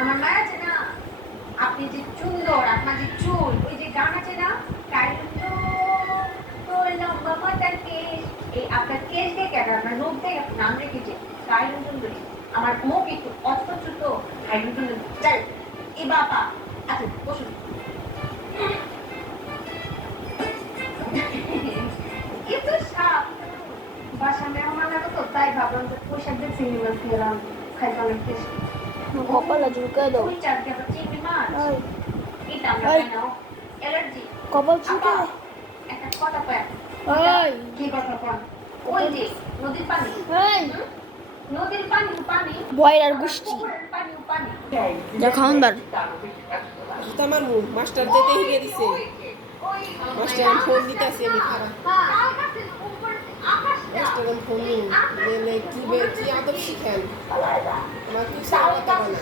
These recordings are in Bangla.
আমার মা আছে না, আপনি যে সুন্দর, আপনার যে চুল, ওই যে গান আছে না, তোর লম্বা মাথার কেশ, এই আপনার কেশ দেখে আপনার নখ দেখে নাম রেখেছে কাইরুন সুন্দরী। আমার মুখ একটু অস্পষ্ট তো কাইরুন সুন্দরী। চল এই বাবা, আচ্ছা বসুন। একটু সাপ বাসা মেহমান লাগো তো, তাই ভাবলাম যে পোশাক দিয়ে সিনেমা গেলাম, খাইতে অনেক টেস্টি। কপালে ঝুঁকে দাও। ওই চারটে আবার চিংড়ি মাছ, এটা আমরা নাও অ্যালার্জি। কপাল ঝুঁকে একটা কথা কয়, ওই কি কথা কন? ওই যে নদীর পানি, ওই নদীর পানি পানি, বয়রার গোষ্ঠী পানি পানি। যা খাওন বার তোমার মাস্টার দিতে হিগে দিছে। মাস্টার ফোন দিতেছে, আমি খারাপ মাস্টার ফোন নিয়ে কি আদব শিখেন আমার কি কথা বলে।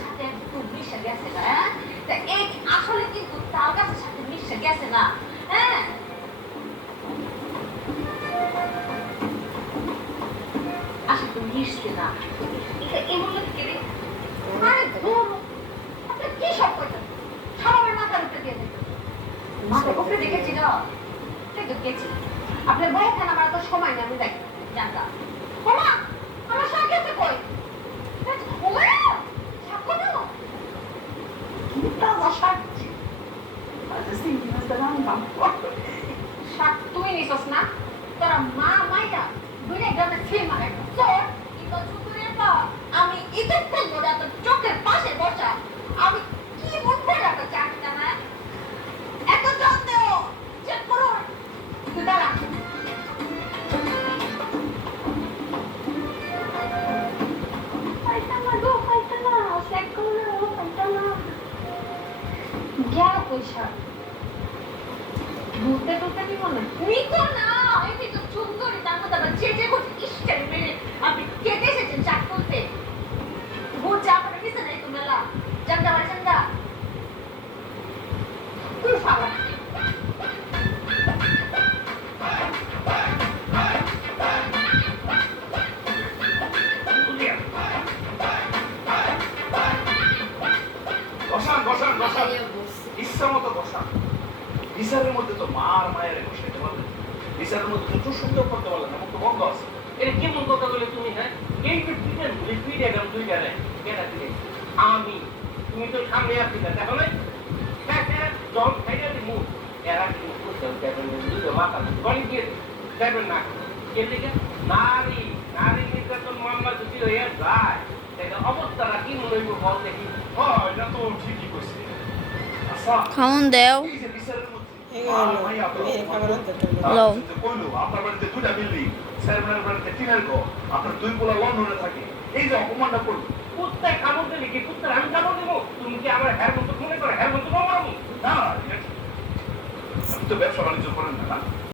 আসলে কিন্তু তাল গাছের সাথে মিশে গেছে না, হ্যাঁ আসলে তো মিশছে না। এমন লাগে রে, আরে ধুর, আপনি কি সব করছেন? সবার মাথার উপরে দিয়ে দেবেন, মাথার উপরে দেখেছিল, ঠিক গেছি। আপনার বউ খান, আমার তো সময় নেই, আমি যাই জানতাম। ওমা আমার শাক আছে কই? ওমা শাক কোন? শাক তুই নিছস না? তোরা মা মাইয়া দুইটা গ্রামে ছিল মারে তোর ইতো চুকুরে পা। আমি ইতো ফেলবো না তোর চোখের পাশে বসা। আমি কি বুঝবো না তো চাকরিটা না? এত জল দেও, চেক করো। তুই দাঁড়া। পাইতানা গো, পাইতানা, চেক করো, পাইতানা। গ্যাপ পয়সা ঘুরতে টুরতে নিব না, নিত না। এমনি তো সুন্দরী, তার মধ্যে আবার যে করছে ইস্টার মেরে আপনি কেটে এসেছেন চাক করতে। ভোর চা করে গেছে না একটু মেলা চান্দা বাড়ি চান্দা তুই সারা বসান বসান বসান, ইচ্ছা মতো বসান। বিচারের মধ্যে তো মার মায়ের বসাইতে পারলেন, বিচারের মধ্যে তো সুন্দর করতে পারলেন না, মুখ বন্ধ আছে। এটা কেমন কথা বলে তুমি? হ্যাঁ, এই যে দুইটা দুইটা গেলাম দুইটা নেই কেটা থেকে আমি, তুমি তো সামনে আসছি না দেখো নাই? হ্যাঁ হ্যাঁ, জল খাইয়া দিমু এরা কিন্তু করতে দেবেন দুটো মাথা গণি দিয়ে দেবেন না। কে থেকে নারী নারী নির্যাতন মামলা যদি হইয়া যায়, তাহলে অবস্থাটা কি মনে হইব বল দেখি। হ্যাঁ এটা তো ঠিকই কইছে। আচ্ছা খাওন দেও এই যে বিচারের মধ্যে হেগে মার হলো মাইয়া তো মেয়ে খাবার আনতে হ্যালো। কইলো আপনার বাড়িতে দুইটা বিল্ডিং, চেয়ারম্যানের বাড়িতে টিনের ঘর, আপনার দুই পোলা লন্ডনে থাকে, এই যে অপমানটা করলো। কুত্তায় খাবো দিলে কি কুত্তার আমি খাবো দেবো? তুমি কি আমার হ্যার মতো মনে করো? হ্যার মতো মামা আমি না, আপনি তো ব্যবসা বাণিজ্য করেন না।